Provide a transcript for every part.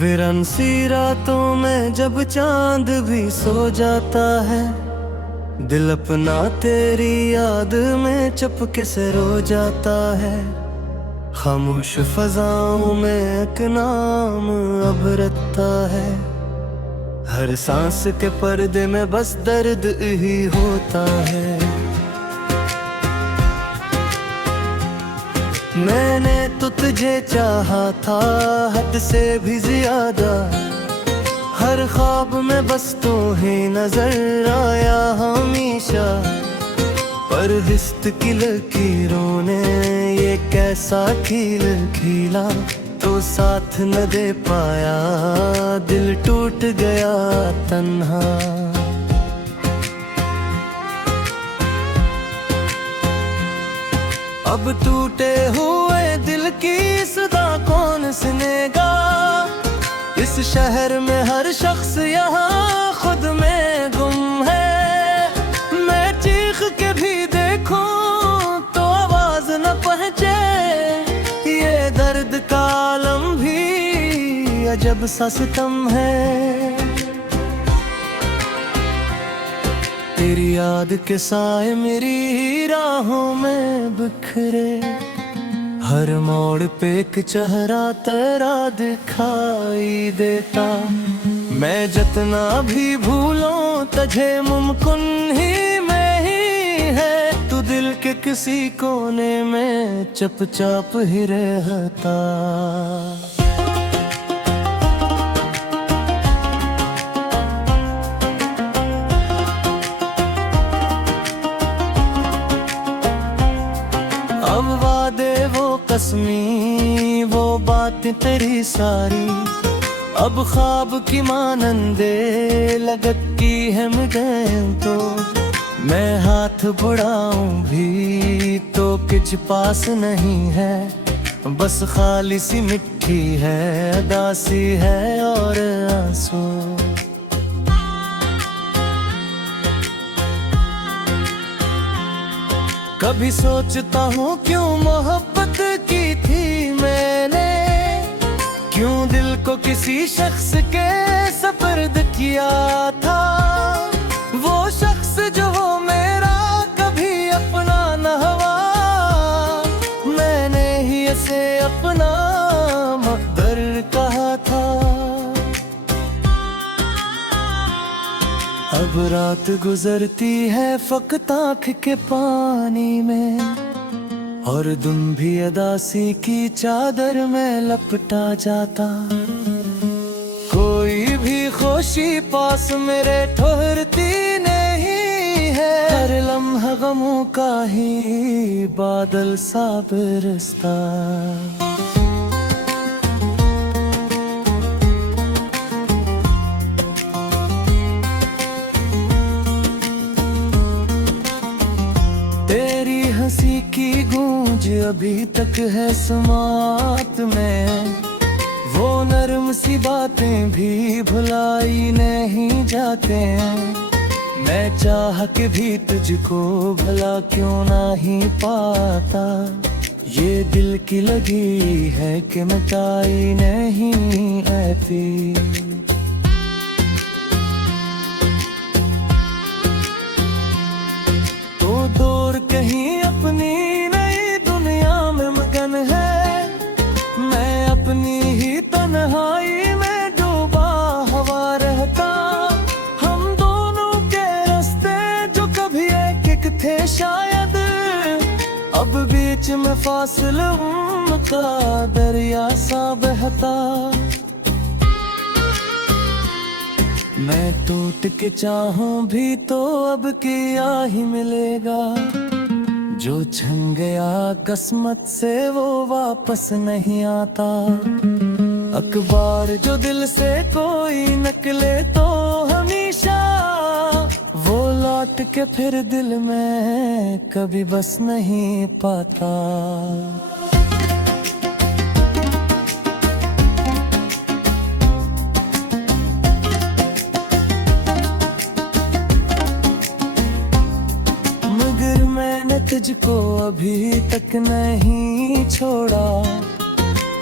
वीरान सी रातों में जब चांद भी सो जाता है, दिल अपना तेरी याद में चुपके से रो जाता है। खामोश फजाओं में एक नाम अब रखता है, हर सांस के पर्दे में बस दर्द ही होता है। मैंने तो तुझे चाहा था हद से भी ज्यादा, हर ख्वाब में बस तू ही नजर आया हमेशा। पर रिश्त की लकीरों ने ये कैसा खील खीला, तो साथ न दे पाया, दिल टूट गया तन्हा। अब टूटे हुए दिल की सदा कौन सुनेगा, इस शहर में हर शख्स यहाँ खुद में गुम है। मैं चीख के भी देखूं तो आवाज न पहुँचे, ये दर्द का आलम भी अजब सा सितम है। तेरी याद के साए मेरी राहों में बिखरे, हर मोड़ पे एक चेहरा तेरा दिखाई देता। मैं जितना भी भूलूं तुझे मुमकिन ही में ही है, तू दिल के किसी कोने में चुपचाप ही रहता। अब वादे वो कसमी वो बातें तेरी सारी, अब ख्वाब की मानंदे लगती है मुझे। तो मैं हाथ बढ़ाऊं भी तो कुछ पास नहीं है, बस खाली सी मिट्टी है, उदासी है और आंसू। कभी सोचता हूँ क्यों मोहब्बत की थी मैंने, क्यों दिल को किसी शख्स के सपर्द किया था। वो शख्स जो वो मेरा कभी अपना न हुआ, मैंने ही इसे अपना मकदर कहा था। अब रात गुजरती है फकत आँख के पानी में, और तुम भी अदासी की चादर में लपटा जाता। कोई भी खुशी पास मेरे ठहरती नहीं है, हर लम्हा गमों का ही बादल सा बरसता। तेरी हंसी की गूंज अभी तक है समात में, वो नर्म सी बातें भी भुलाई नहीं जाते हैं। मैं चाह के भी तुझको भला क्यों नहीं पाता, ये दिल की लगी है कि मिटाई नहीं आती। दूर कहीं अपनी नई दुनिया में मगन है, मैं अपनी ही तन्हाई में डूबा हुआ रहता। हम दोनों के रास्ते जो कभी एक एक थे शायद, अब बीच में फासला का दरिया सा बहता। मैं टूट के चाहूं भी तो अब क्या ही मिलेगा, जो छन गया किस्मत से वो वापस नहीं आता। अखबार जो दिल से कोई नकले तो हमेशा, वो लौट के फिर दिल में कभी बस नहीं पाता। तुझको अभी तक नहीं छोड़ा,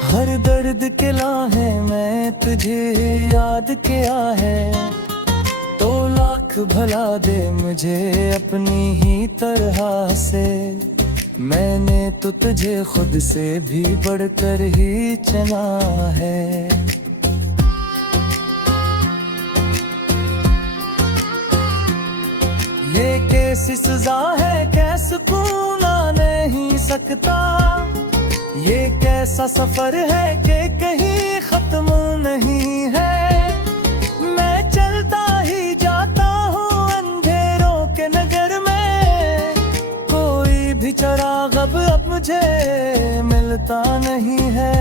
हर दर्द के लाहे मैं तुझे याद किया है, तो लाख भला दे मुझे अपनी ही तरह से। मैंने तो तुझे खुद से भी बढ़कर ही चुना है। ये कैसी सजा है, कैसे सुकून आ नहीं सकता। ये कैसा सफर है कि कहीं खत्म नहीं है। मैं चलता ही जाता हूँ अंधेरों के नगर में, कोई भी चिराग अब मुझे मिलता नहीं है।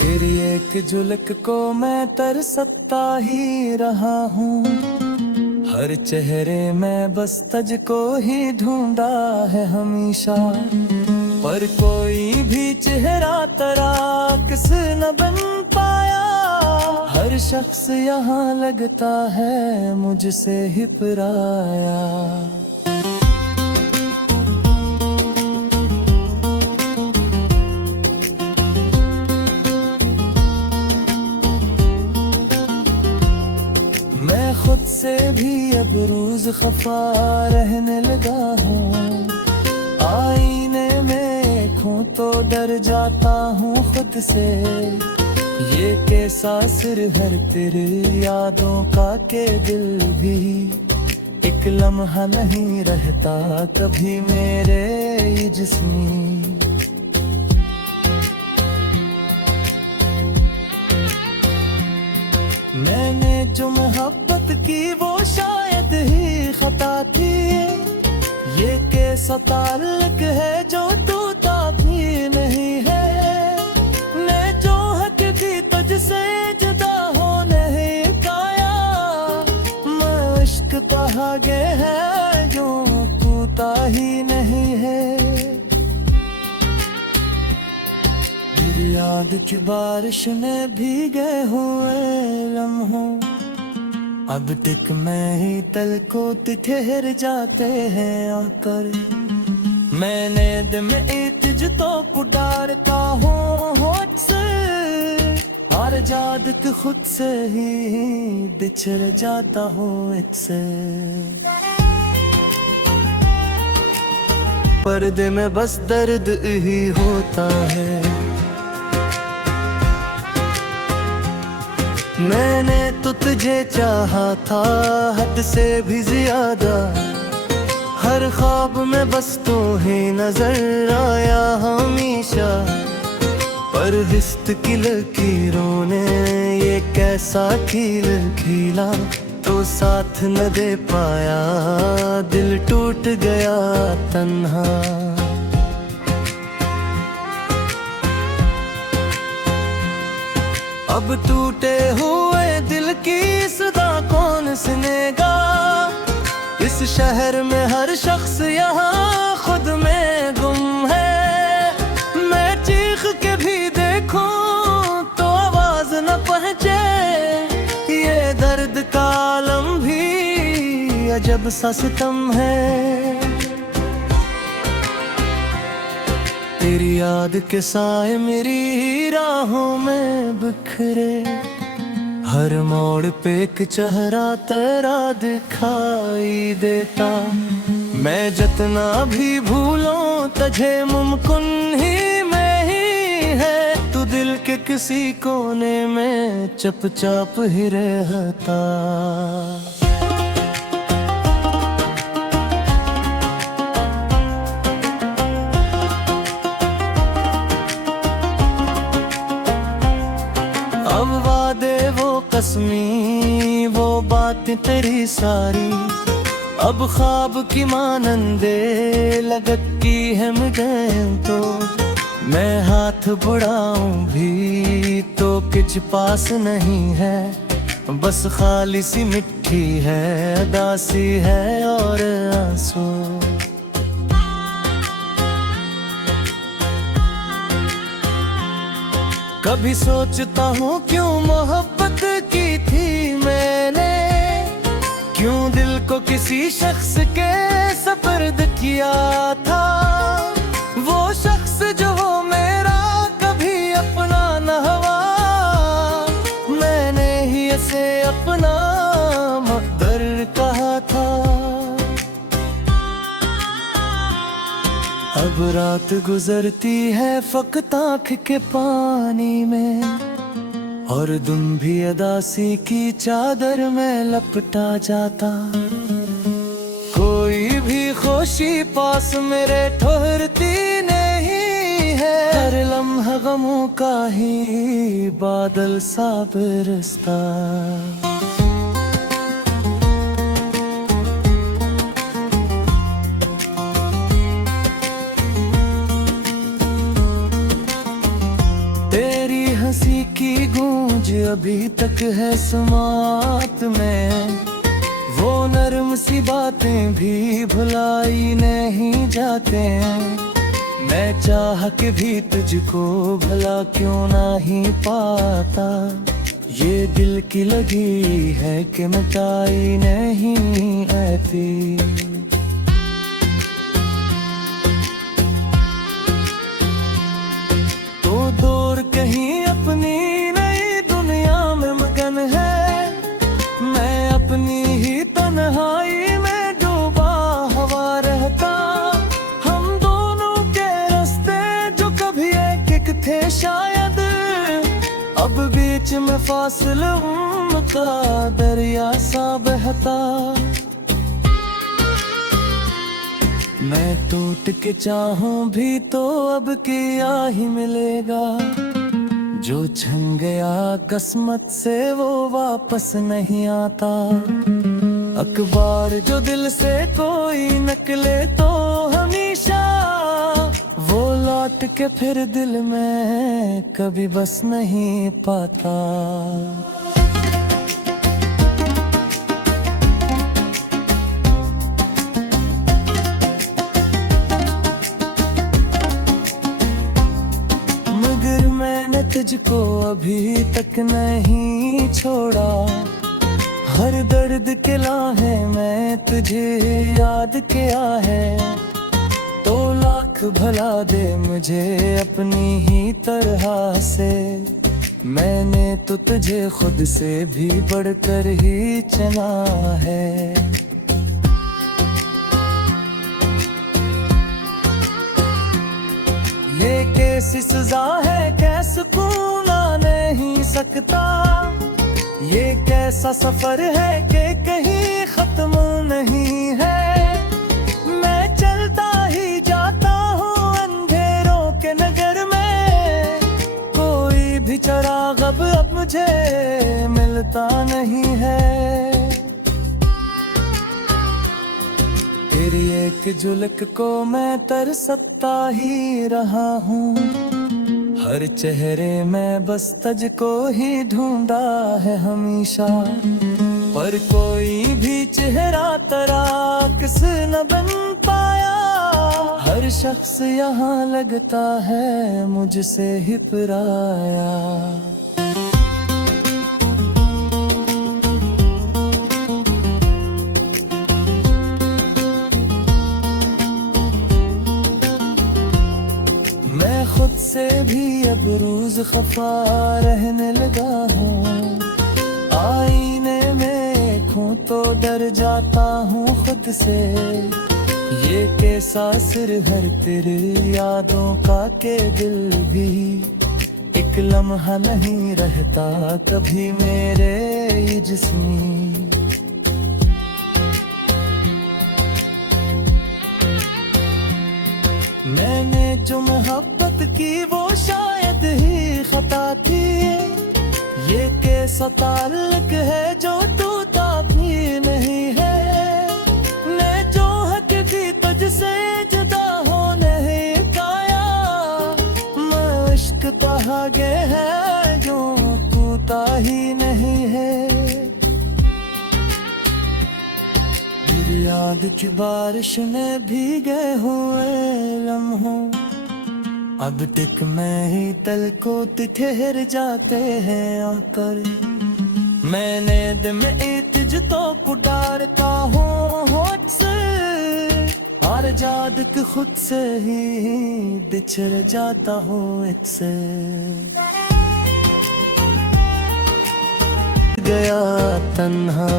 तेरी एक झलक को मैं तरसता ही रहा हूँ, हर चेहरे में बस तुझको ही ढूंढा है हमेशा। पर कोई भी चेहरा तेरा किस न बन पाया। हर शख्स यहाँ लगता है मुझसे ही पराया। खुद से भी अब रोज खफा रहने लगा हूँ। आईने में देखूं तो डर जाता हूँ खुद से। ये कैसा सिर हर तेरी यादों का के दिल भी एक लम्हा नहीं रहता कभी मेरे ये जिस्मी। मैंने जो मोहब्बत की वो शायद ही खता थी। ये कैसा ताल्लुक है जो टूटा भी नहीं है। मैं जो हक थी तुझसे जुदा हो नहीं पाया। मैं इश्क कहा गया है जो टूटा ही नहीं है। याद की बारिश में भीगे हुए लम्हों अब तक मैं ही तल को ठहर जाते हैं आकर। मैंने दिल में इत्ज तो पुकारता हूँ होठ से और जाद के खुद से ही बिछड़ जाता हूँ इससे। पर्दे में बस दर्द ही होता है। मैंने तो तुझे चाहा था हद से भी ज्यादा। हर ख्वाब में बस तू ही नजर आया हमेशा। पर रिश्त की लकीरों ने ये कैसा खील खीला तो साथ न दे पाया। दिल टूट गया तन्हा। अब टूटे हुए दिल की सदा कौन सुनेगा। इस शहर में हर शख्स यहाँ खुद में गुम है। मैं चीख के भी देखूं तो आवाज न पहुँचे। ये दर्द का आलम भी अजब सा सितम है। तेरी याद के साए मेरी राहों में बिखरे। हर मोड़ पे एक चेहरा तेरा दिखाई देता। मैं जितना भी भूलूं तुझे मुमकिन ही में ही है। तू दिल के किसी कोने में चुपचाप ही रहता। अब वादे वो कसमी वो बातें तेरी सारी अब ख्वाब की मानंदे लगती है मुझे। तो मैं हाथ बढ़ाऊं भी तो कुछ पास नहीं है। बस खाली सी मिट्टी है दासी है और आंसू। कभी सोचता हूँ क्यों मोहब्बत की थी मैंने। क्यों दिल को किसी शख्स के सपर्द किया था। वो शख्स अब रात गुजरती है फकत आँख के पानी में, और तुम भी अदासी की चादर में लपटा जाता। कोई भी खुशी पास मेरे ठहरती नहीं है, हर लम्हा गमों का ही बादल सा बरसता। तेरी हंसी की गूंज अभी तक है समात में, वो नर्म सी बातें भी भुलाई नहीं जाते। मैं चाह के भी तुझको भला क्यों नहीं पाता, ये दिल की लगी है कि मिटाई नहीं आती। तो दूर कहीं अपनी नई दुनिया में मगन है, मैं अपनी ही तन्हाई में डूबा हवा रहता। हम दोनों के रास्ते जो कभी एक थे शायद, अब बीच में फासला उनका दरिया सा बहता। मैं टूट के चाहूं भी तो अब क्या ही मिलेगा, जो छन गया किस्मत से वो वापस नहीं आता। अखबार जो दिल से कोई नकले तो हमेशा, वो लौट के फिर दिल में कभी बस नहीं पाता। तुझको अभी तक नहीं छोड़ा, हर दर्द के लाहे मैं तुझे याद किया है। तो लाख भला दे मुझे अपनी ही तरह से, मैंने तो तुझे खुद से भी बढ़कर ही चुना है। ये कैसी सजा है कैसे सुकून आ नहीं सकता, ये कैसा सफर है कि कहीं खत्म नहीं है। मैं चलता ही जाता हूँ अंधेरों के नगर में, कोई भी चिराग अब मुझे मिलता नहीं है। तेरी एक झलक को मैं तरसता ही रहा हूँ, हर चेहरे में बस तुझको ही ढूंढा है हमेशा। पर कोई भी चेहरा तेरा किस न बन पाया, हर शख्स यहाँ लगता है मुझसे ही पराया। खुद से भी अब रोज खफा रहने लगा हूँ, आईने में खूं तो डर जाता हूँ खुद से। ये कैसा सिर हर तेरी यादों का के दिल भी एक लम्हा नहीं रहता कभी मेरे जिस्मी। मैंने जो मोहब्बत की वो शायद ही खता थी, ये कैसा ताल्लुक है जो टूटा भी नहीं है। मैं जो हक थी तुझसे जुदा होने ही पाया, मैं इश्क तो आगे है जो टूटा ही नहीं है। याद की बारिश में भीगे हुए लम्हों, अब तक मैं ही तल को ठहर जाते हैं आकर। मैंने दिल में तुझको पुकारता हूँ होठ से, और याद के खुद से ही बिछड़ जाता हूँ इससे। गया तन्हा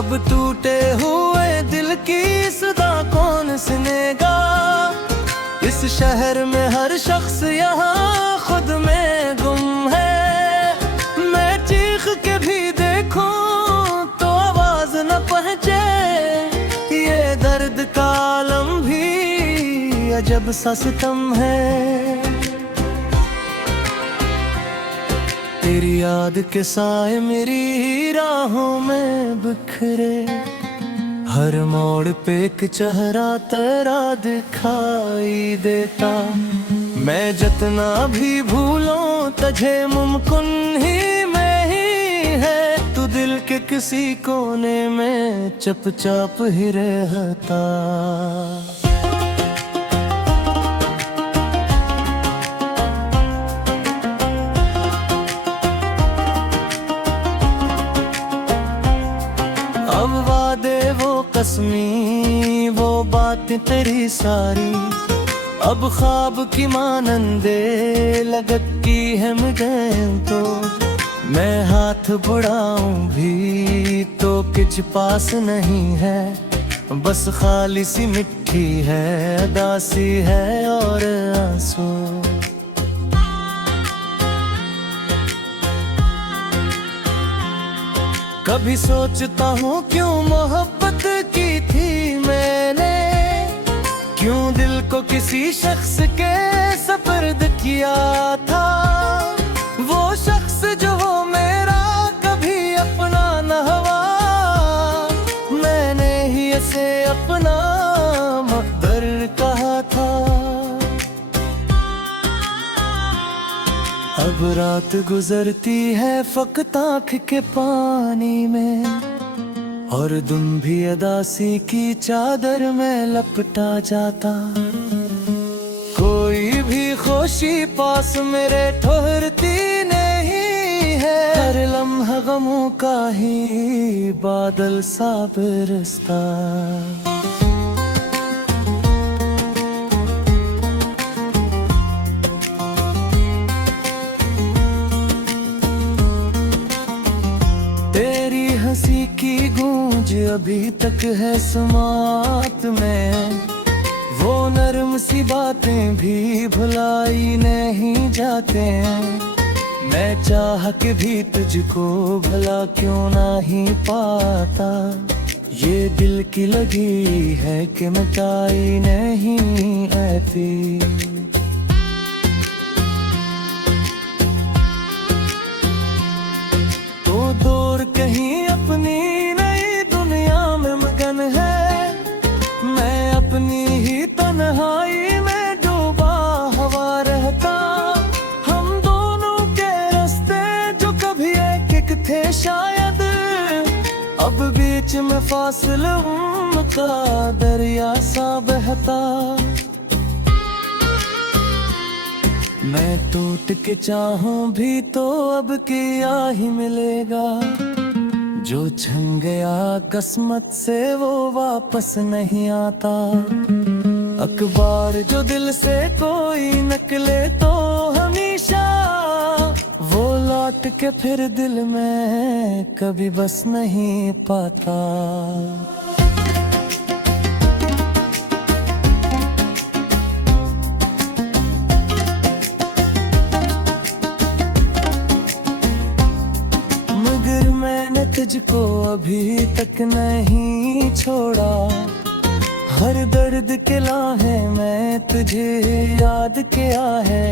अब टूटे हुए दिल की सदा कौन सुनेगा। इस शहर में हर शख्स यहाँ खुद में गुम है। मैं चीख के भी देखूं तो आवाज न पहुंचे। ये दर्द का आलम भी अजब सा सितम है। तेरी याद के साए मेरी राहों में बिखरे। हर मोड़ पे एक चेहरा तेरा दिखाई देता। मैं जितना भी भूलूं तुझे मुमकिन ही में ही है। तू दिल के किसी कोने में चुपचाप ही रहता। अब वादे वो कसमी वो बातें तेरी सारी अब ख्वाब की मानंदे लगती है मुझे। तो मैं हाथ बढ़ाऊं भी तो कुछ पास नहीं है। बस खाली सी मिट्टी है उदासी है और आंसू। कभी सोचता हूँ क्यों मोहब्बत की थी मैंने। क्यों दिल को किसी शख्स के सपर्द किया था। वो शख्स जो वो मेरा कभी अपना न हुआ। मैंने ही इसे अपना मुक़द्दर कहा था। अब रात गुजरती है फकत आँख के पानी में। और तुम भी उदासी की चादर में लपटा जाता। कोई भी खुशी पास मेरे ठहरती नहीं है। हर लम्हा गमों का ही बादल सा बरसता। तेरी हंसी की गूंज अभी तक है समात में। वो नर्म सी बातें भी भुलाई नहीं जाते। मैं चाह के भी तुझको भला क्यों नहीं पाता। ये दिल की लगी है कि मिटाई नहीं आती। दूर कहीं अपनी नई दुनिया में मगन है। मैं अपनी ही तन्हाई में डूबा हुआ रहता। हम दोनों के रास्ते जो कभी एक एक थे शायद। अब बीच में फासला का दरिया सा बहता। मैं टूट के चाहूं भी तो अब क्या ही मिलेगा। जो छन गया किस्मत से वो वापस नहीं आता। अखबार जो दिल से कोई नकले तो हमेशा वो लौट के फिर दिल में कभी बस नहीं पाता। तुझको अभी तक नहीं छोड़ा। हर दर्द के लाहे मैं तुझे याद किया है।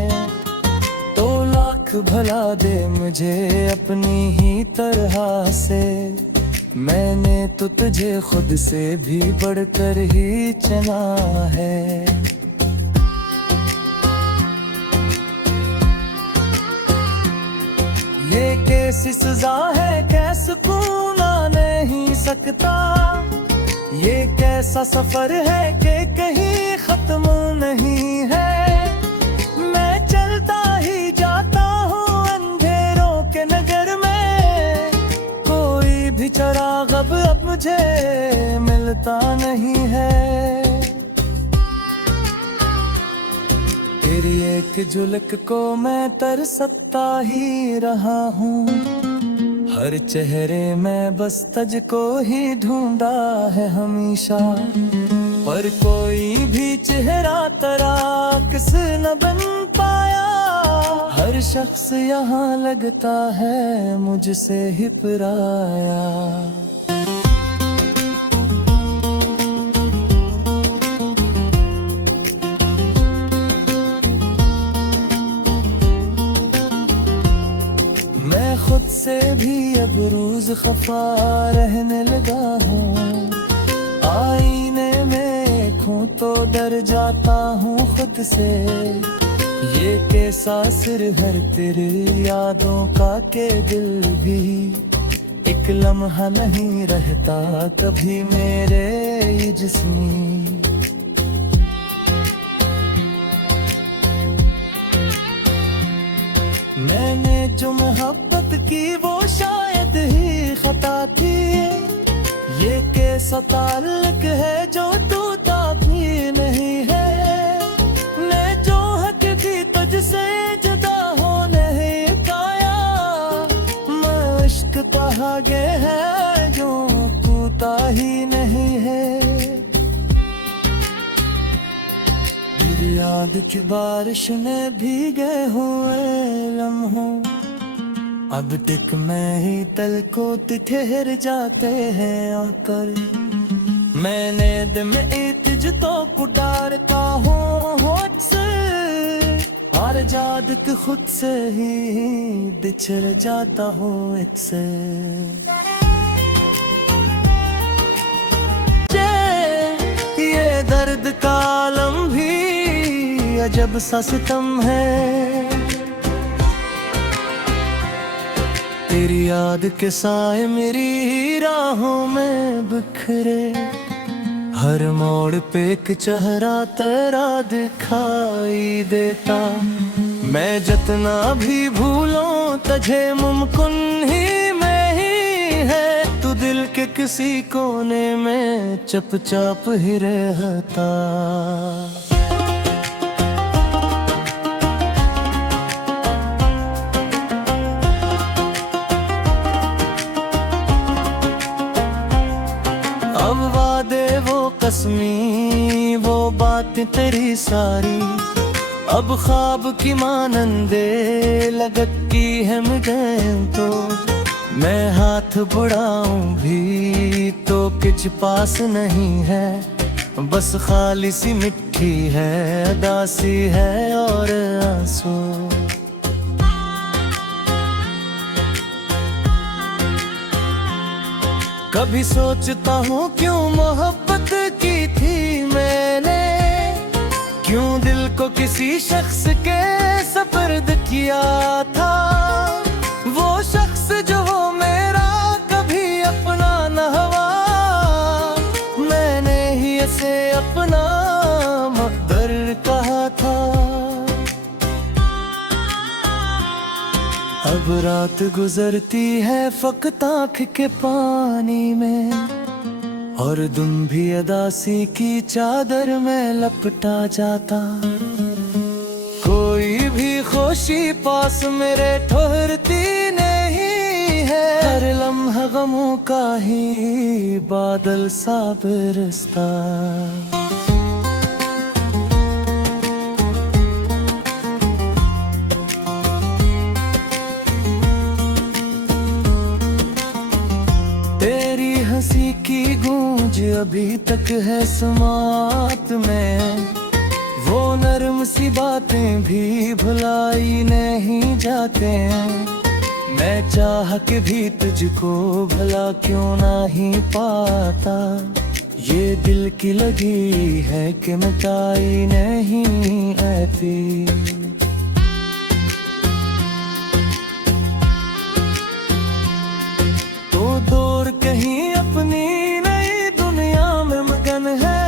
तो लाख भला दे मुझे अपनी ही तरह से। मैंने तो तुझे खुद से भी बढ़कर ही चुना है। ये कैसी सजा है कै सुकून आ नहीं सकता। ये कैसा सफर है कि कहीं खत्म नहीं है। मैं चलता ही जाता हूँ अंधेरों के नगर में। कोई भी चिराग अब मुझे मिलता नहीं है। तेरी एक झलक को मैं तरसता ही रहा हूँ। हर हर चेहरे में बस तुझको ही ढूंढा है हमेशा, पर कोई भी चेहरा तेरा किस न बन पाया। हर शख्स यहाँ लगता है मुझसे ही पराया। मैं खुद से भी अब रोज खफा रहने लगा हूँ। आईने में देखूं तो डर जाता हूँ खुद से। ये कैसा सिर हर तेरी यादों का के दिल भी एक लम्हा नहीं रहता कभी मेरे ये जिस्मी। मैंने जो मोहब्बत की वो शायद ही खता थी। ये कैसा ताल्लुक है जो टूटा भी नहीं है। मैं जो हक थी तुझसे जुदा होने ही पाया। मैं इश्क कहागे है जो टूटा ही नहीं है। याद की बारिश में भीगे हुए लम्हों अब तक मैं ही तल को ठहर जाते हैं आकर। मैंने दिल में इत्जतो को डारता हूँ होठ से और जाद के खुद से ही बिछड़ जाता हूँ इससे। ये दर्द का आलम भी अजब सा सितम है। तेरी याद के साए मेरी राहों में बिखरे। हर मोड़ पे एक चेहरा तेरा दिखाई देता। मैं जितना भी भूलूं तुझे मुमकिन ही में ही है। तू दिल के किसी कोने में चुपचाप ही रहता। अब वादे वो कसमी वो बातें तेरी सारी अब ख्वाब की मानंदे लगती है मुझे। तो मैं हाथ बढ़ाऊं भी तो कुछ पास नहीं है। बस खाली सी मिट्टी है उदासी है और आंसू। कभी सोचता हूँ क्यों मोहब्बत की थी मैंने। क्यों दिल को किसी शख्स के सपर्द किया था। वो शख्स जो वो मेरा कभी अपना न हुआ। मैंने ही इसे अपना मकदर कहा था। अब रात गुजरती है फकत आँख के पानी में और तुम भी अदासी की चादर में लपटा जाता। कोई भी खुशी पास मेरे ठहरती नहीं है। हर लम्हा गमों का ही बादल सा बरसता। हंसी की गूंज अभी तक है समात में। वो नर्म सी बातें भी भुलाई नहीं जाते। मैं चाह के भी तुझको भला क्यों ना ही पाता। ये दिल की लगी है कि मिटाई नहीं आती। तो दूर कहीं अपनी नई दुनिया में मगन है।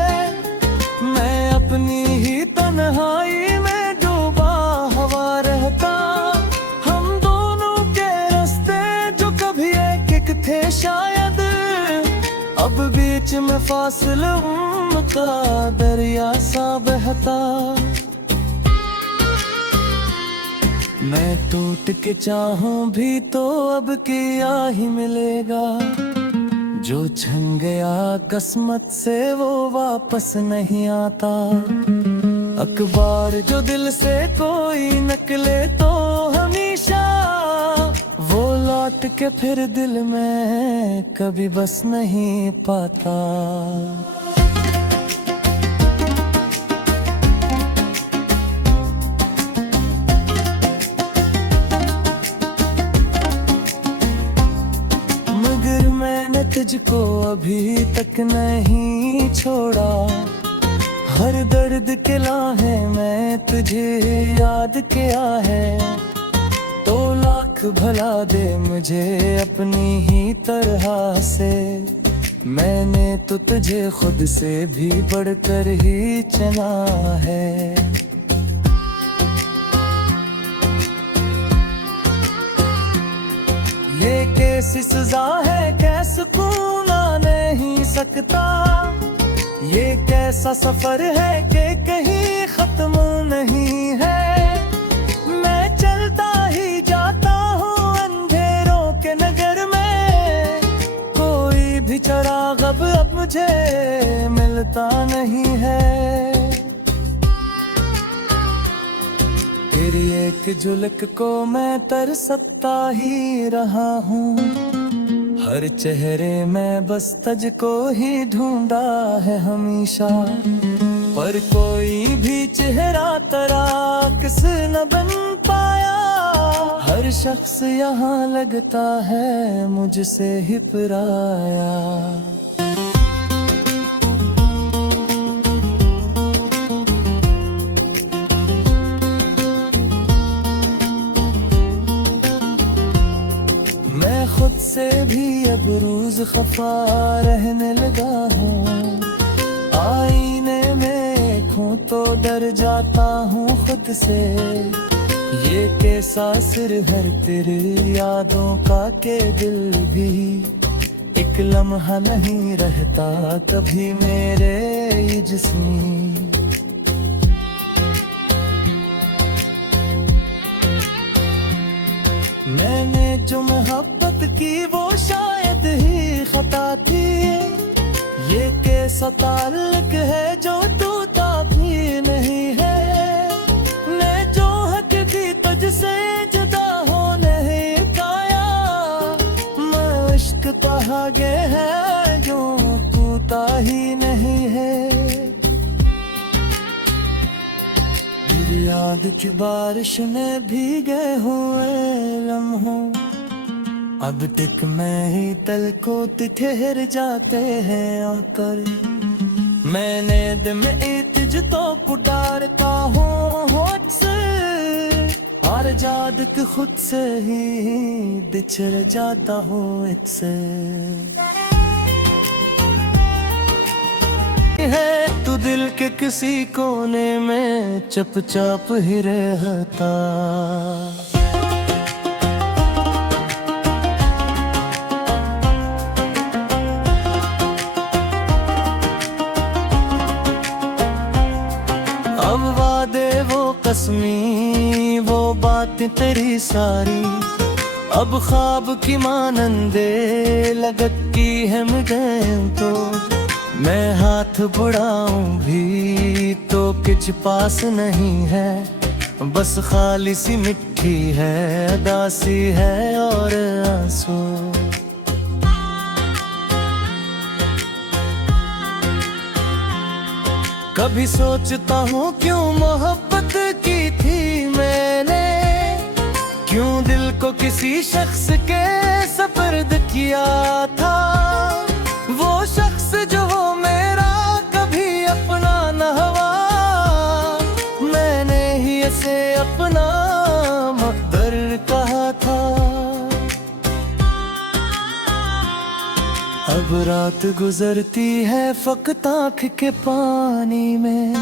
मैं अपनी ही तन्हाई में डूबा हुआ रहता। हम दोनों के रास्ते जो कभी एक एक थे शायद अब बीच में फासला का दरिया सा बहता। मैं टूट के चाहूं भी तो अब क्या ही मिलेगा। जो छन गया किस्मत से वो वापस नहीं आता। अखबार जो दिल से कोई नकले तो हमेशा वो लौट के फिर दिल में कभी बस नहीं पाता। मगर मैंने तुझको अभी तक नहीं छोड़ा। हर दर्द के लाहे मैं तुझे याद किया है। तो लाख भला दे मुझे अपनी ही तरह से। मैंने तो तुझे खुद से भी बढ़कर ही चुना है। ये कैसी सजा है कै सुकून आ नहीं सकता। ये कैसा सफर है कि कहीं खत्म नहीं है। मैं चलता ही जाता हूँ अंधेरों के नगर में। कोई भी चिराग अब मुझे मिलता नहीं है। फिर एक झलक को मैं तरसता ही रहा हूँ। हर चेहरे में बस तुझको ही ढूंढा है हमेशा। पर कोई भी चेहरा तेरा किस न बन पाया। हर शख्स यहाँ लगता है मुझसे ही पराया। खुद से भी अब रोज खफा रहने लगा हूँ। आईने में देखूं तो डर जाता हूँ खुद से। ये कैसा सिर हर तेरी यादों का के दिल भी एक लम्हा नहीं रहता कभी मेरे ये जिस्मी। मैंने जो मोहब्बत की वो शायद ही खता थी। ये कैसा ताल्लुक है जो टूटा भी नहीं है। मैं जो हक थी तुझसे जुदा हो नहीं पाया। मैं इश्क कहागे है जो टूटा ही नहीं है। याद की बारिश में भीगे हुए लम्हों अब तक मैं ही तल को ठहर जाते हैं आकर। मैंने दिल में तुझको पुकारता हूँ होठ से और जाद के खुद से ही बिछड़ जाता हूँ इससे। है तू दिल के किसी कोने में चुपचाप ही रहता। अब वादे वो कसमी वो बातें तेरी सारी अब ख्वाब की मानंदे लगती है मुझे। तो मैं हाथ बढ़ाऊं भी तो कुछ पास नहीं है। बस खाली सी मिट्टी है उदासी है और आंसू। कभी सोचता हूँ क्यों मोहब्बत की थी मैंने। क्यों दिल को किसी शख्स के सपर्द किया था। वो शख्स जो मेरा कभी अपना न हुआ। मैंने ही इसे अपना मकदर कहा था। अब रात गुजरती है फकत आँख के पानी में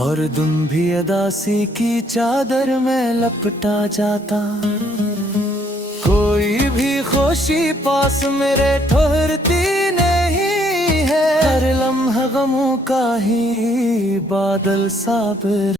और तुम भी उदासी की चादर में लपटा जाता। कोई भी खुशी पास मेरे ठहरती नहीं है। हर लम्हा गमों का ही बादल साबिर